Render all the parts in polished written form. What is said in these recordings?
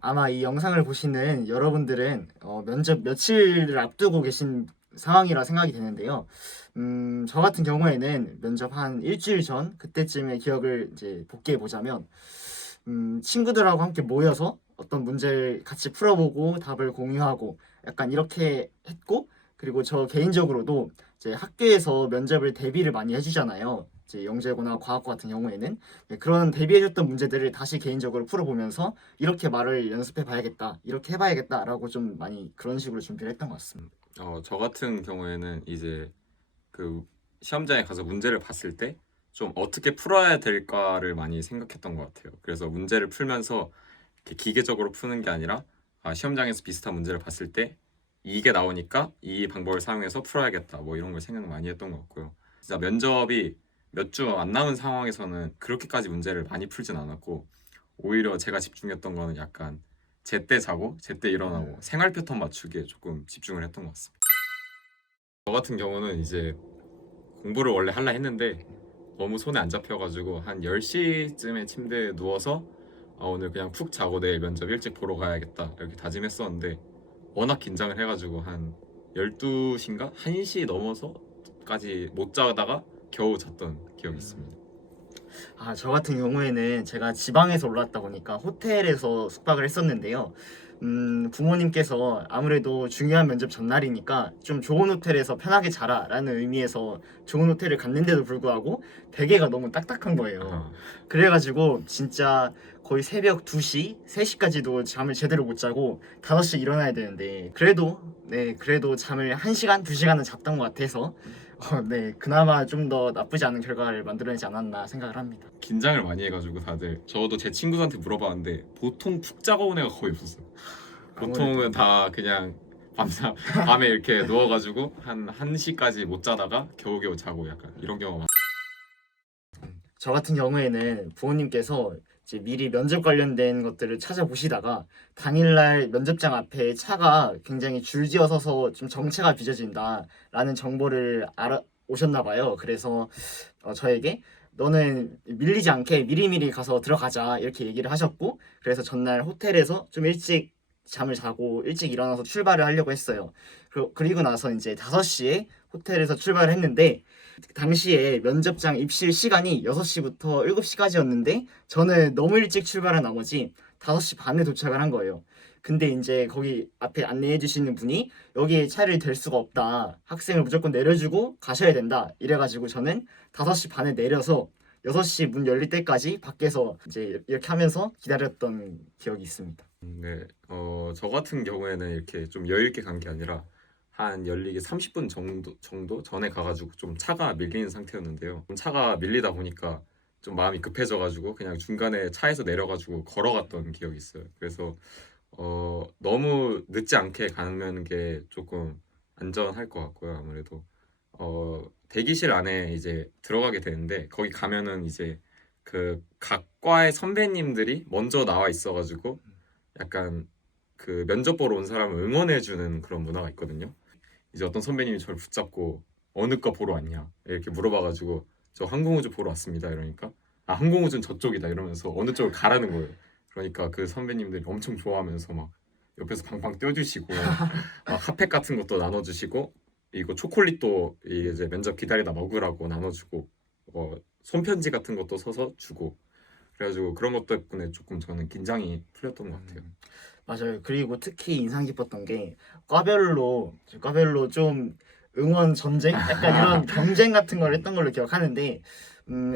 아마 이 영상을 보시는 여러분들은 면접 며칠을 앞두고 계신 상황이라 생각이 되는데요. 저 같은 경우에는 면접 한 일주일 전 그때쯤의 기억을 이제 복귀해 보자면, 친구들하고 함께 모여서 어떤 문제를 같이 풀어보고 답을 공유하고 약간 이렇게 했고, 그리고 저 개인적으로도 이제 학교에서 면접을 대비를 많이 해주잖아요. 이제 영재고나 과학고 같은 경우에는 네, 그런 대비해줬던 문제들을 다시 개인적으로 풀어보면서 이렇게 말을 연습해 봐야겠다, 이렇게 해봐야겠다라고 좀 많이 그런 식으로 준비를 했던 것 같습니다. 저 같은 경우에는 이제 그 시험장에 가서 문제를 봤을 때 좀 어떻게 풀어야 될까를 많이 생각했던 것 같아요. 그래서 문제를 풀면서 이렇게 기계적으로 푸는 게 아니라 시험장에서 비슷한 문제를 봤을 때 이게 나오니까 이 방법을 사용해서 풀어야겠다 뭐 이런 걸 생각 많이 했던 것 같고요. 진짜 면접이 몇 주 안 남은 상황에서는 그렇게까지 문제를 많이 풀진 않았고 오히려 제가 집중했던 거는 약간 제때 자고 제때 일어나고 생활 패턴 맞추기에 조금 집중을 했던 것 같습니다. 저 같은 경우는 이제 공부를 원래 하려 했는데 너무 손에 안 잡혀가지고 한 10시쯤에 침대에 누워서 오늘 그냥 푹 자고 내일 면접 일찍 보러 가야겠다 이렇게 다짐했었는데 워낙 긴장을 해가지고 한 12시인가? 1시 넘어서까지 못 자다가 겨우 잤던 기억이 있습니다. 저 같은 경우에는 제가 지방에서 올라왔다 보니까 호텔에서 숙박을 했었는데요. 부모님께서 아무래도 중요한 면접 전날이니까 좀 좋은 호텔에서 편하게 자라 라는 의미에서 좋은 호텔을 갔는데도 불구하고 베개가 너무 딱딱한 거예요. 아, 그래가지고 진짜 거의 새벽 2시, 3시까지도 잠을 제대로 못 자고 5시 일어나야 되는데, 그래도 잠을 1시간, 2시간은 잤던 것 같아서 네, 그나마 좀 더 나쁘지 않은 결과를 만들어내지 않았나 생각을 합니다. 긴장을 많이 해가지고 다들 저도 제 친구들한테 물어봤는데 보통 푹 자고 온 애가 거의 없었어요. 아무래도 보통은 다 그냥 밤에 이렇게 누워가지고 한 1시까지 못 자다가 겨우겨우 자고 약간 이런 경우가 저 같은 경우에는 부모님께서 이제 미리 면접 관련된 것들을 찾아보시다가 당일날 면접장 앞에 차가 굉장히 줄지어 서서 좀 정체가 빚어진다라는 정보를 알아 오셨나 봐요. 그래서 저에게 너는 밀리지 않게 미리미리 가서 들어가자 이렇게 얘기를 하셨고, 그래서 전날 호텔에서 좀 일찍 잠을 자고 일찍 일어나서 출발을 하려고 했어요. 그리고 나서 이제 5시에 호텔에서 출발을 했는데, 당시에 면접장 입실 시간이 6시부터 7시까지였는데 저는 너무 일찍 출발한 나머지 5시 반에 도착을 한 거예요. 근데 이제 거기 앞에 안내해 주시는 분이 여기에 차를 댈 수가 없다, 학생을 무조건 내려주고 가셔야 된다 이래가지고 저는 5시 반에 내려서 6시 문 열릴 때까지 밖에서 이제 이렇게 하면서 기다렸던 기억이 있습니다. 네, 저 같은 경우에는 이렇게 좀 여유 있게 간 게 아니라 한 열리기 30분 정도 전에 가가지고 좀 차가 밀리는 상태였는데요. 좀 차가 밀리다 보니까 좀 마음이 급해져가지고 그냥 중간에 차에서 내려가지고 걸어갔던 기억이 있어요. 그래서 너무 늦지 않게 가는 게 조금 안전할 것 같고요. 아무래도 대기실 안에 이제 들어가게 되는데 거기 가면은 이제 그 각 과의 선배님들이 먼저 나와 있어가지고 약간 그 면접 보러 온 사람을 응원해주는 그런 문화가 있거든요. 이제 어떤 선배님이 저를 붙잡고 어느 과 보러 왔냐 이렇게 물어봐가지고 저 항공우주 보러 왔습니다 이러니까 항공우주는 저쪽이다 이러면서 어느 쪽을 가라는 거예요. 그러니까 그 선배님들이 엄청 좋아하면서 막 옆에서 방방 떼어주시고 막 핫팩 같은 것도 나눠주시고 이거 초콜릿도 이제 면접 기다리다 먹으라고 나눠주고 손편지 같은 것도 서서 주고 그래가지고 그런 것 덕분에 조금 저는 긴장이 풀렸던 것 같아요. 맞아요. 그리고 특히 인상 깊었던 게 과별로 좀 응원 전쟁? 약간 이런 경쟁 같은 걸 했던 걸로 기억하는데,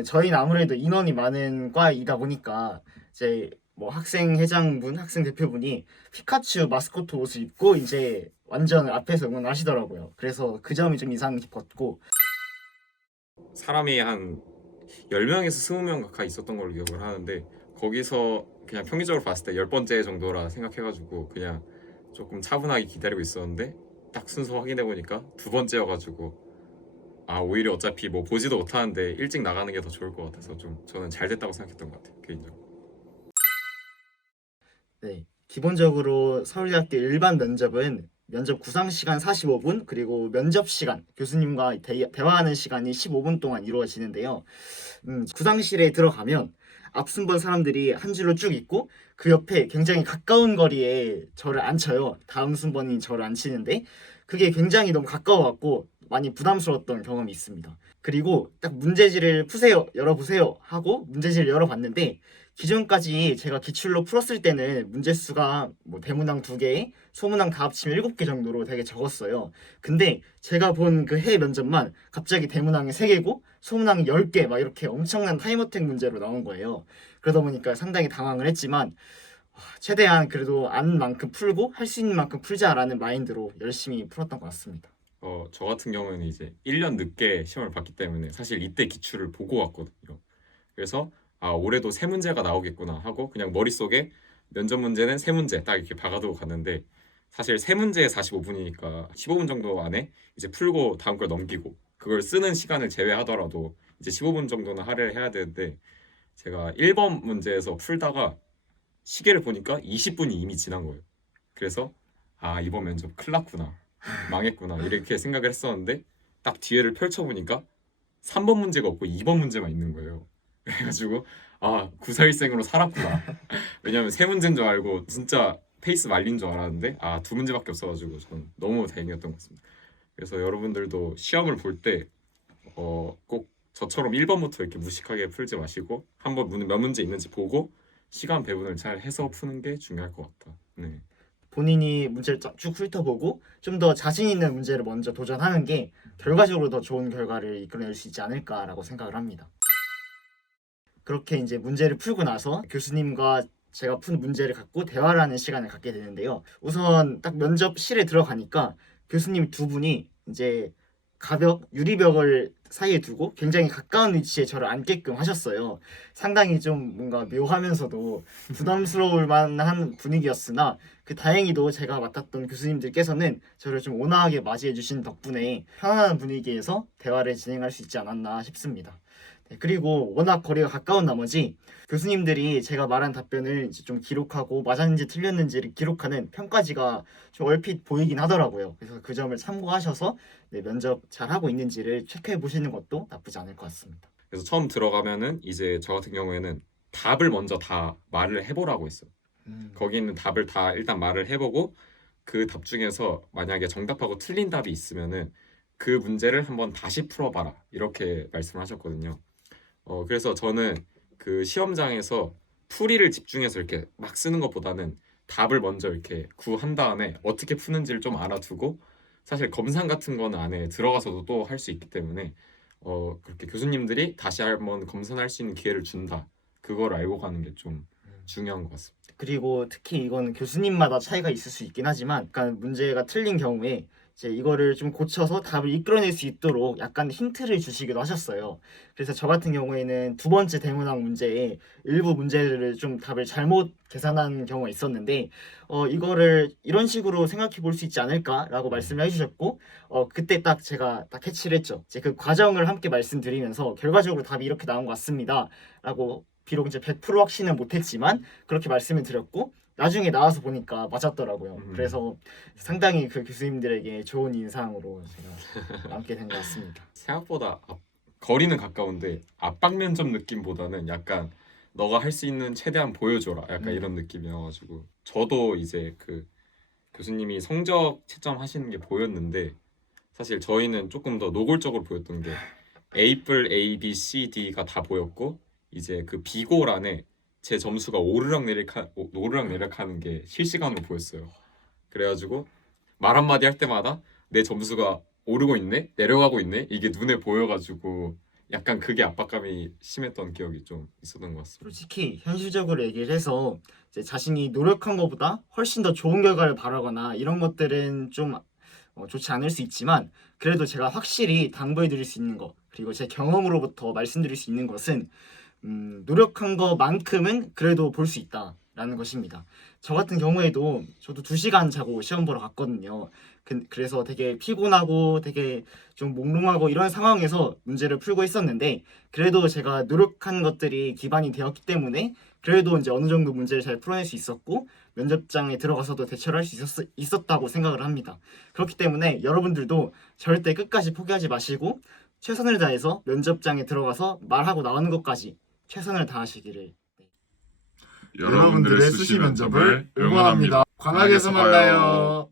저희는 아무래도 인원이 많은 과이다 보니까 이제 뭐 학생 회장분, 학생 대표분이 피카츄 마스코트 옷을 입고 이제 완전 앞에서 응원하시더라고요. 그래서 그 점이 좀 인상 깊었고, 사람이 한 10명에서 20명 가까이 있었던 걸로 기억을 하는데 거기서 그냥 평균적으로 봤을 때 10번째 정도라 생각해가지고 그냥 조금 차분하게 기다리고 있었는데 딱 순서 확인해 보니까 두 번째여가지고 오히려 어차피 뭐 보지도 못하는데 일찍 나가는 게 더 좋을 것 같아서 좀 저는 잘 됐다고 생각했던 것 같아요 개인적으로. 네, 기본적으로 서울대학교 일반 면접은 면접 구상 시간 45분, 그리고 면접 시간, 교수님과 대화하는 시간이 15분 동안 이루어지는데요. 구상실에 들어가면 앞순번 사람들이 한 줄로 쭉 있고 그 옆에 굉장히 가까운 거리에 저를 앉혀요. 다음 순번이 저를 앉히는데 그게 굉장히 너무 가까워갖고 많이 부담스러웠던 경험이 있습니다. 그리고 딱 문제지를 푸세요, 열어보세요 하고 문제지를 열어봤는데 기존까지 제가 기출로 풀었을 때는 문제수가 뭐 대문항 2개, 소문항 다 합치면 7개 정도로 되게 적었어요. 근데 제가 본 그 해 면접만 갑자기 대문항이 3개고 소문항이 10개 막 이렇게 엄청난 타임어택 문제로 나온 거예요. 그러다 보니까 상당히 당황을 했지만 최대한 그래도 아는 만큼 풀고 할 수 있는 만큼 풀자라는 마인드로 열심히 풀었던 것 같습니다. 저 같은 경우는 이제 1년 늦게 시험을 봤기 때문에 사실 이때 기출을 보고 왔거든요. 그래서 올해도 세 문제가 나오겠구나 하고 그냥 머릿속에 면접 문제는 세 문제 딱 이렇게 박아두고 갔는데 사실 세 문제에 45분이니까 15분 정도 안에 이제 풀고 다음 걸 넘기고 그걸 쓰는 시간을 제외하더라도 이제 15분 정도는 할애를 해야 되는데 제가 1번 문제에서 풀다가 시계를 보니까 20분이 이미 지난 거예요. 그래서 이번 면접 큰일 났구나. 망했구나. 이렇게 생각을 했었는데 딱 뒤에를 펼쳐보니까 3번 문제가 없고 2번 문제만 있는 거예요. 그래가지고 941생으로 살았구나. 왜냐면 세 문제인 줄 알고 진짜 페이스 말린 줄 알았는데 두 문제밖에 없어가지고 저는 너무 다행이었던 것 같습니다. 그래서 여러분들도 시험을 볼 때 꼭 저처럼 1번부터 이렇게 무식하게 풀지 마시고 한번 몇 문제 있는지 보고 시간 배분을 잘 해서 푸는 게 중요할 것 같다. 네. 본인이 문제를 쭉 훑어보고 좀 더 자신 있는 문제를 먼저 도전하는 게 결과적으로 더 좋은 결과를 이끌어낼 수 있지 않을까라고 생각을 합니다. 그렇게 이제 문제를 풀고 나서 교수님과 제가 푼 문제를 갖고 대화를 하는 시간을 갖게 되는데요. 우선 딱 면접실에 들어가니까 교수님 두 분이 이제 유리벽을 사이에 두고 굉장히 가까운 위치에 저를 앉게끔 하셨어요. 상당히 좀 뭔가 묘하면서도 부담스러울 만한 분위기였으나 다행히도 제가 맡았던 교수님들께서는 저를 좀 온화하게 맞이해 주신 덕분에 편안한 분위기에서 대화를 진행할 수 있지 않았나 싶습니다. 네, 그리고 워낙 거리가 가까운 나머지 교수님들이 제가 말한 답변을 이제 좀 기록하고 맞았는지 틀렸는지를 기록하는 평가지가 좀 얼핏 보이긴 하더라고요. 그래서 그 점을 참고하셔서 면접 잘하고 있는지를 체크해 보시는 것도 나쁘지 않을 것 같습니다. 그래서 처음 들어가면은 이제 저 같은 경우에는 답을 먼저 다 말을 해보라고 했어요. 거기 있는 답을 다 일단 말을 해보고 그 답 중에서 만약에 정답하고 틀린 답이 있으면은 그 문제를 한번 다시 풀어봐라 이렇게 말씀을 하셨거든요. 그래서 저는 그 시험장에서 풀이를 집중해서 이렇게 막 쓰는 것보다는 답을 먼저 이렇게 구한 다음에 어떻게 푸는지를 좀 알아두고 사실 검상 같은 거는 안에 들어가서도 또 할 수 있기 때문에 그렇게 교수님들이 다시 한번 검사할 수 있는 기회를 준다. 그걸 알고 가는 게 좀 중요한 것 같습니다. 그리고 특히 이건 교수님마다 차이가 있을 수 있긴 하지만 약간 문제가 틀린 경우에 이제 이거를 좀 고쳐서 답을 이끌어낼 수 있도록 약간 힌트를 주시기도 하셨어요. 그래서 저 같은 경우에는 두 번째 대문항 문제에 일부 문제를 좀 답을 잘못 계산한 경우가 있었는데 이거를 이런 식으로 생각해 볼 수 있지 않을까라고 말씀을 해주셨고 그때 딱 제가 딱 캐치를 했죠. 이제 그 과정을 함께 말씀드리면서 결과적으로 답이 이렇게 나온 것 같습니다라고 비록 이제 100% 확신은 못했지만 그렇게 말씀을 드렸고 나중에 나와서 보니까 맞았더라고요. 그래서 상당히 그 교수님들에게 좋은 인상으로 제가 남게 된 것 같습니다. 생각보다 거리는 가까운데 압박 면접 느낌보다는 약간 너가 할 수 있는 최대한 보여줘라 약간 이런 느낌이어가지고 저도 이제 그 교수님이 성적 채점하시는 게 보였는데 사실 저희는 조금 더 노골적으로 보였던 게 A뿔 A, B, C, D가 다 보였고 이제 그 비고란에 제 점수가 오르락내리락하는 게 실시간으로 보였어요. 그래가지고 말 한마디 할 때마다 내 점수가 오르고 있네? 내려가고 있네? 이게 눈에 보여가지고 약간 그게 압박감이 심했던 기억이 좀 있었던 것 같습니다. 솔직히 현실적으로 얘기를 해서 이제 자신이 노력한 것보다 훨씬 더 좋은 결과를 바라거나 이런 것들은 좀 좋지 않을 수 있지만 그래도 제가 확실히 당부해 드릴 수 있는 것 그리고 제 경험으로부터 말씀드릴 수 있는 것은 노력한 것만큼은 그래도 볼 수 있다라는 것입니다. 저 같은 경우에도 저도 2시간 자고 시험 보러 갔거든요. 그래서 되게 피곤하고 되게 좀 몽롱하고 이런 상황에서 문제를 풀고 있었는데 그래도 제가 노력한 것들이 기반이 되었기 때문에 그래도 이제 어느 정도 문제를 잘 풀어낼 수 있었고 면접장에 들어가서도 대처를 할 수 있었다고 생각을 합니다. 그렇기 때문에 여러분들도 절대 끝까지 포기하지 마시고 최선을 다해서 면접장에 들어가서 말하고 나오는 것까지 최선을 다하시기를 여러분들의 수시 면접을 응원합니다. 관악에서 만나요.